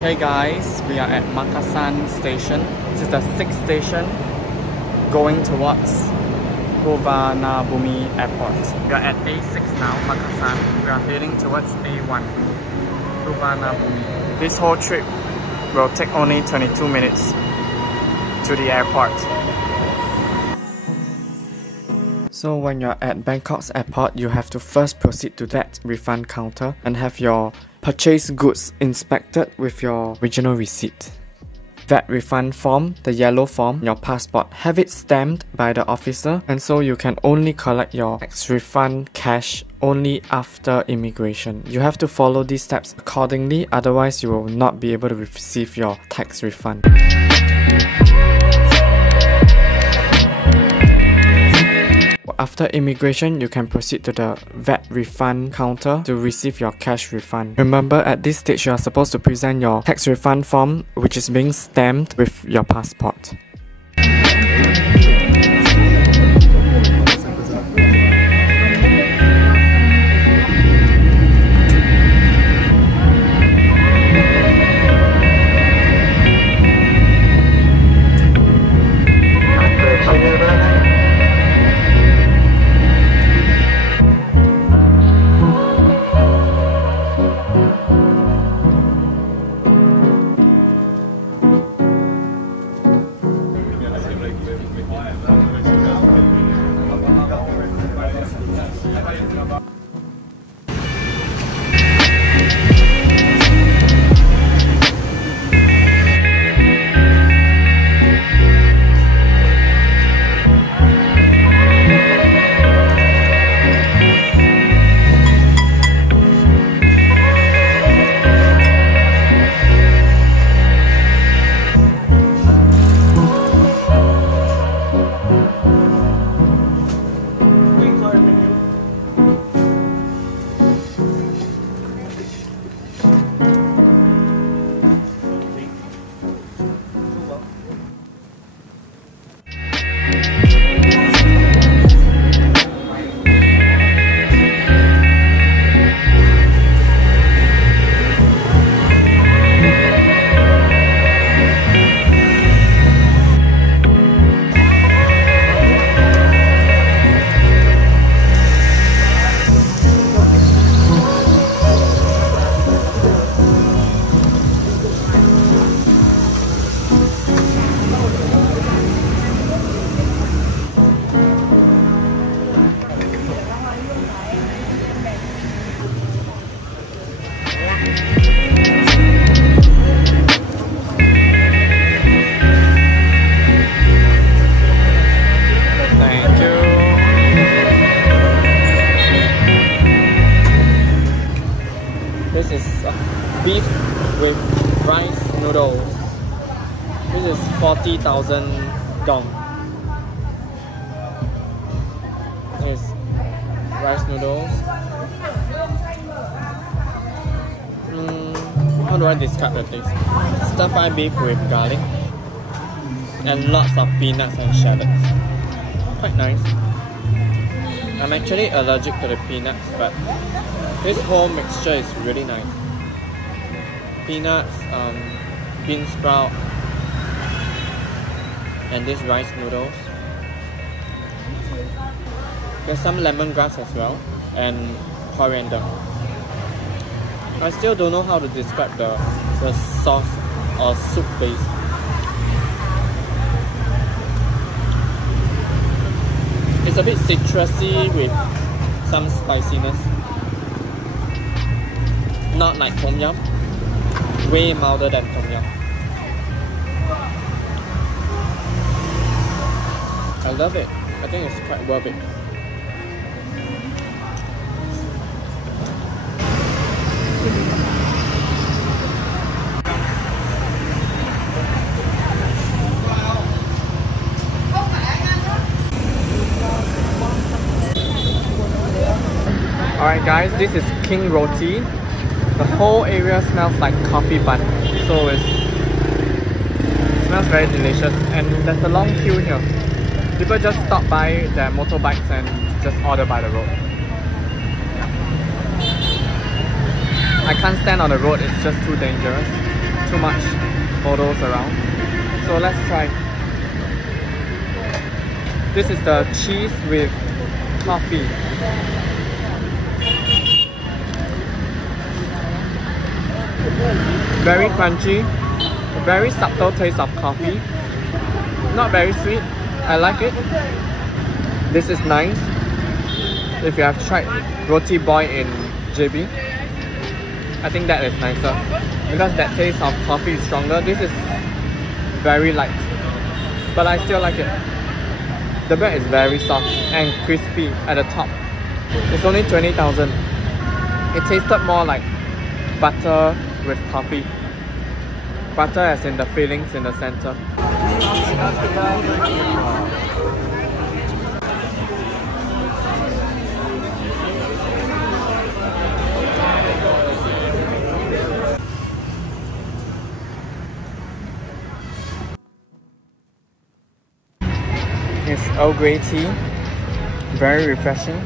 Hey guys, we are at Makassan station. This is the 6th station going towards Suvarnabhumi Airport. We are at A6 now, Makassan. We are heading towards A1, Suvarnabhumi. This whole trip will take only 22 minutes to the airport. So when you're at Bangkok's airport, you have to first proceed to that refund counter and have your purchased goods inspected with your original receipt. That refund form, the yellow form, your passport, have it stamped by the officer, and so you can only collect your tax refund cash only after immigration. You have to follow these steps accordingly, otherwise you will not be able to receive your tax refund. After immigration, you can proceed to the VAT refund counter to receive your cash refund. Remember, at this stage, you are supposed to present your tax refund form, which is being stamped with your passport. This is beef with rice noodles. This is 40,000 dong. This is rice noodles. How do I describe the taste? Stir fry beef with garlic and lots of peanuts and shallots. Quite nice. I'm actually allergic to the peanuts, but this whole mixture is really nice. Peanuts, bean sprout, and this rice noodles. There's some lemongrass as well, and coriander. I still don't know how to describe the sauce or soup base. It's a bit citrusy with some spiciness. Not like Tom Yum, way milder than Tom Yum. I love it. I think it's quite worth it. Alright guys, this is King Roti. The whole area smells like coffee bun, so it smells very delicious, and there's a long queue here. People just stop by their motorbikes and just order by the road. I can't stand on the road, it's just too dangerous. too much photos around. So let's try. This is the cheese with coffee. Very crunchy, very subtle taste of coffee. Not very sweet. I like it. This is nice. If you have tried roti boy in JB, I think that is nicer because that taste of coffee is stronger. This is very light, but I still like it. The bread is very soft and crispy at the top. It's only 20,000. It tasted more like butter with coffee. Butter as in the fillings in the center. It's Earl Grey tea, very refreshing.